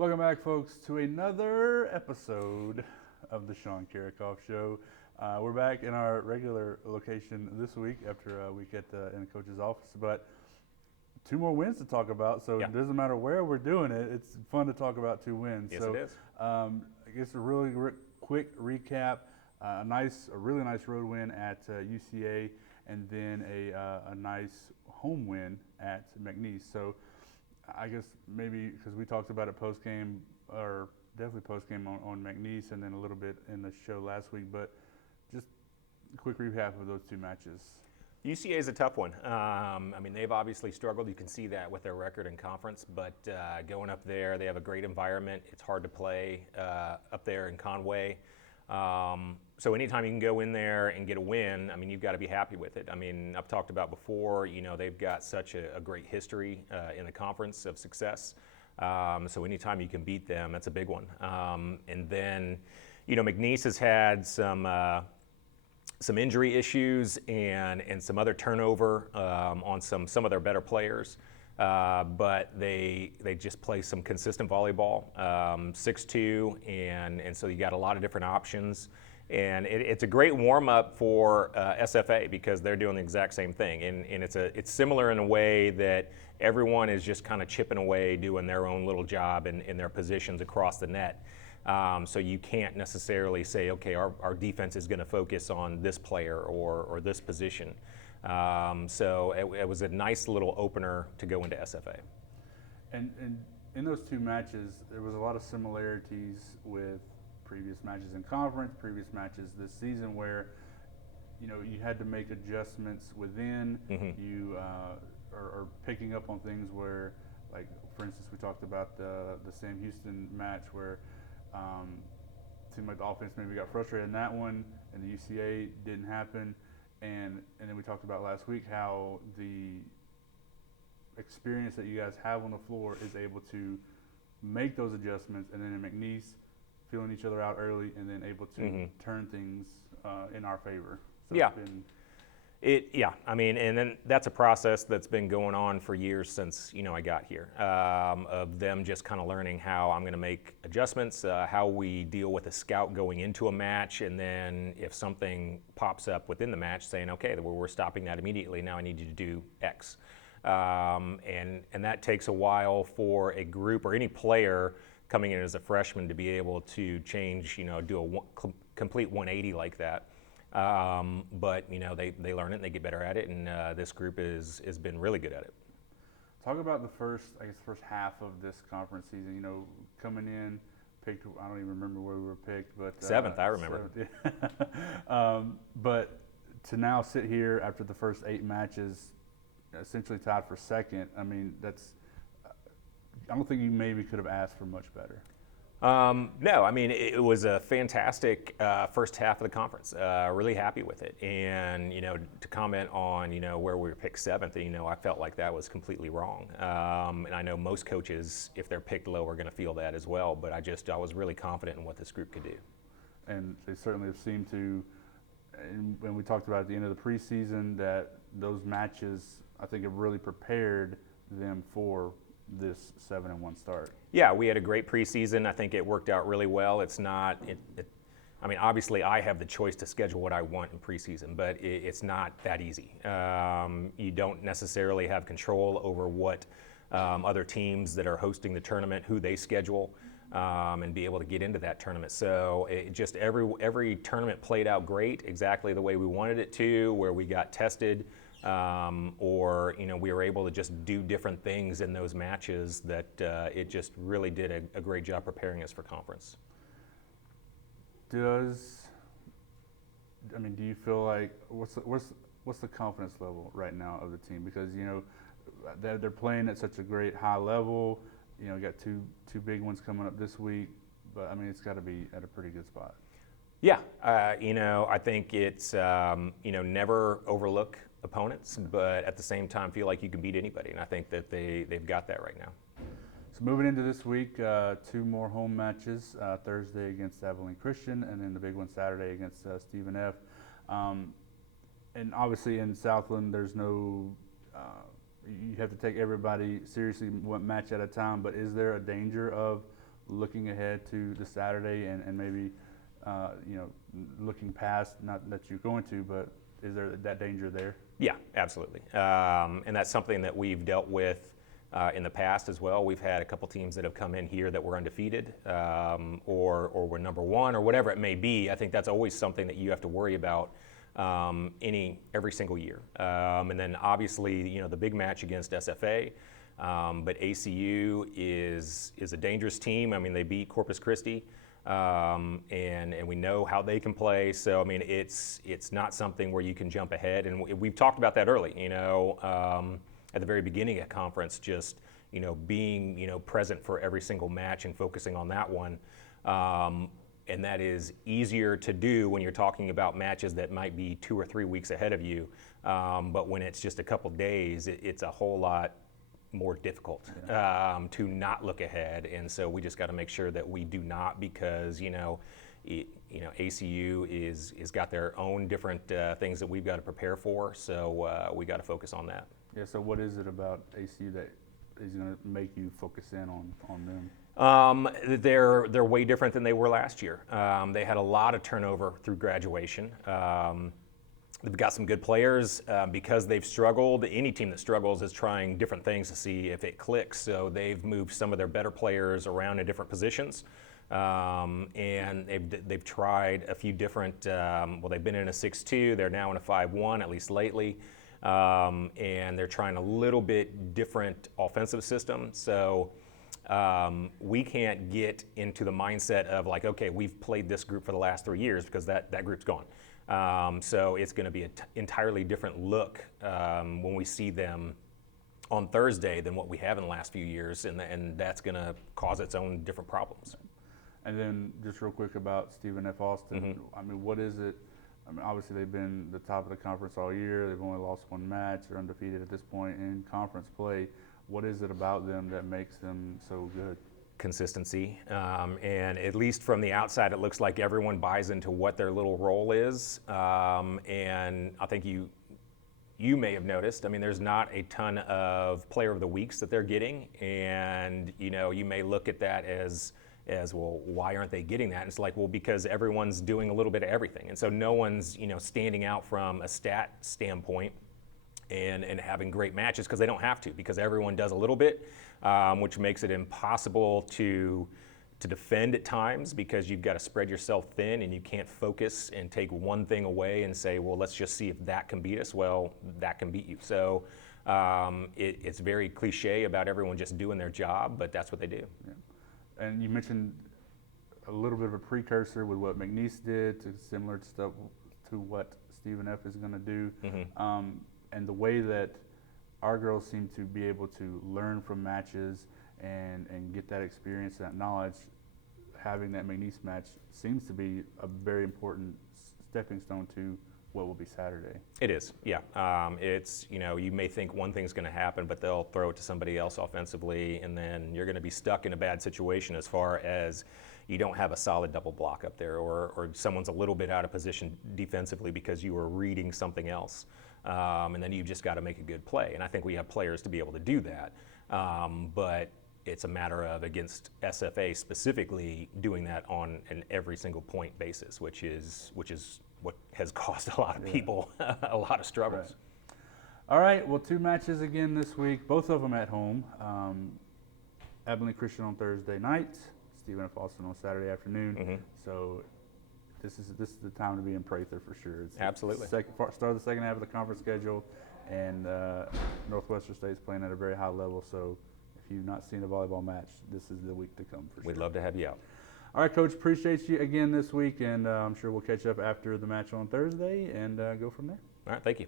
Welcome back, folks, to another episode of the Sean Kiracofe Show. We're back in our regular location this week after a week in the coach's office, but two more wins to talk about, so It doesn't matter where we're doing it. It's fun to talk about two wins. Yes, so, it is. I guess a really quick recap, a really nice road win at UCA, and then a nice home win at McNeese. So I guess maybe because we talked about it post-game, or definitely post-game on McNeese, and then a little bit in the show last week, but just a quick recap of those two matches. UCA is a tough one. They've obviously struggled. You can see that with their record in conference, but going up there, they have a great environment. It's hard to play up there in Conway. So anytime you can go in there and get a win, you've got to be happy with it. I've talked about before, they've got such a great history in the conference of success. So anytime you can beat them, that's a big one. And then, McNeese has had some injury issues and some other turnover on some of their better players. But they just play some consistent volleyball, 6-2, and so you got a lot of different options. And it's a great warm-up for SFA because they're doing the exact same thing. And it's similar in a way that everyone is just kind of chipping away, doing their own little job in their positions across the net. So you can't necessarily say, okay, our defense is going to focus on this player or this position. So it was a nice little opener to go into SFA. And in those two matches, there was a lot of similarities with previous matches in conference, previous matches this season, where you had to make adjustments within. Mm-hmm. You are picking up on things where, like for instance, we talked about the Sam Houston match where it seemed like the offense maybe got frustrated in that one, and the UCA didn't happen. And then we talked about last week how the experience that you guys have on the floor is able to make those adjustments, and then in McNeese, feeling each other out early and then able to turn things in our favor. So yeah. And then that's a process that's been going on for years since I got here, of them just kind of learning how I'm going to make adjustments, how we deal with a scout going into a match, and then if something pops up within the match, saying, okay, we're stopping that immediately. Now I need you to do X, and that takes a while for a group or any player coming in as a freshman to be able to change, do a complete 180 like that. But they learn it and they get better at it, and this group has been really good at it. Talk about the first half of this conference season. Coming in, picked. I don't even remember where we were picked, but seventh. I remember. But to now sit here after the first 8 matches, essentially tied for second. That's. I don't think you maybe could have asked for much better. No, it was a fantastic first half of the conference. Really happy with it. And, to comment on, where we were picked 7th, I felt like that was completely wrong. And I know most coaches, if they're picked low, are going to feel that as well. But I was really confident in what this group could do. And they certainly have seemed to, and we talked about at the end of the preseason, that those matches, I think, have really prepared them for this 7-1 start. Yeah, we had a great preseason. I think it worked out really well. It's not, obviously I have the choice to schedule what I want in preseason, but it's not that easy. You don't necessarily have control over what other teams that are hosting the tournament, who they schedule, and be able to get into that tournament. So every tournament played out great, exactly the way we wanted it to, where we got tested. Or we were able to just do different things in those matches that it just really did a great job preparing us for conference. Do you feel like what's the confidence level right now of the team? Because they're playing at such a great high level. You got two big ones coming up this week, but it's got to be at a pretty good spot. Yeah, I think it's never overlook opponents, but at the same time feel like you can beat anybody, and I think that they've got that right now. So moving into this week, 2 more home matches, Thursday against Abilene Christian, and then the big one Saturday against Stephen F. And obviously in Southland there's no you have to take everybody seriously one match at a time, but is there a danger of looking ahead to the Saturday and maybe, you know, looking past, not that you're going to, but is there that danger there? Yeah, absolutely. And that's something that we've dealt with in the past as well. We've had a couple teams that have come in here that were undefeated or were number one or whatever it may be. I think that's always something that you have to worry about every single year. And then obviously, you know, the big match against SFA. But ACU is a dangerous team. I mean, they beat Corpus Christi, and we know how they can play. So I mean, it's not something where you can jump ahead. And we've talked about that early. You know, at the very beginning of conference, just, you know, being, you know, present for every single match and focusing on that one. And that is easier to do when you're talking about matches that might be 2 or 3 weeks ahead of you. But when it's just a couple days, it's a whole lot more difficult to not look ahead. And so we just got to make sure that we do not, because, you know, ACU is got their own different things that we've got to prepare for. So we got to focus on that. Yeah, so what is it about ACU that is going to make you focus in on them? They're way different than they were last year. They had a lot of turnover through graduation. They've got some good players because they've struggled. Any team that struggles is trying different things to see if it clicks. So they've moved some of their better players around in different positions. And they've tried a few different, well, they've been in a 6-2. They're now in a 5-1, at least lately. And they're trying a little bit different offensive system. So we can't get into the mindset of like, okay, we've played this group for the last 3 years, because that group's gone. So it's going to be an entirely different look when we see them on Thursday than what we have in the last few years, and that's going to cause its own different problems. And then just real quick about Stephen F. Austin. Mm-hmm. I mean, what is it? I mean, obviously they've been the top of the conference all year. They've only lost 1 match. They're undefeated at this point in conference play. What is it about them that makes them so good? Consistency, and at least from the outside, it looks like everyone buys into what their little role is. And I think you may have noticed, I mean, there's not a ton of player of the weeks that they're getting, and you know, you may look at that as well, why aren't they getting that? And it's like, well, because everyone's doing a little bit of everything, and so no one's, you know, standing out from a stat standpoint and having great matches, because they don't have to, because everyone does a little bit, which makes it impossible to defend at times, because you've got to spread yourself thin and you can't focus and take one thing away and say, well, let's just see if that can beat us. Well, that can beat you. So it's very cliche about everyone just doing their job, but that's what they do. Yeah. And you mentioned a little bit of a precursor with what McNeese did, to similar stuff to what Stephen F. is going to do. Mm-hmm. And the way that our girls seem to be able to learn from matches and get that experience, that knowledge, having that McNeese match seems to be a very important stepping stone to what will be Saturday. It is, yeah. It's, you know, you may think one thing's going to happen, but they'll throw it to somebody else offensively, and then you're going to be stuck in a bad situation as far as you don't have a solid double block up there, or someone's a little bit out of position defensively because you were reading something else. And then you've just got to make a good play. And I think we have players to be able to do that. But it's a matter of, against SFA specifically, doing that on an every single point basis, which is what has caused a lot of people a lot of struggles. Right. All right, well, 2 matches again this week, both of them at home. Abilene Christian on Thursday night, Stephen F. Austin on Saturday afternoon. Mm-hmm. So this is the time to be in Prather for sure. It's absolutely. Start of the second half of the conference schedule, and Northwestern State's playing at a very high level. So if you've not seen a volleyball match, this is the week to come for sure. We'd love to have you out. All right, Coach, appreciate you again this week, and I'm sure we'll catch up after the match on Thursday and go from there. All right, thank you.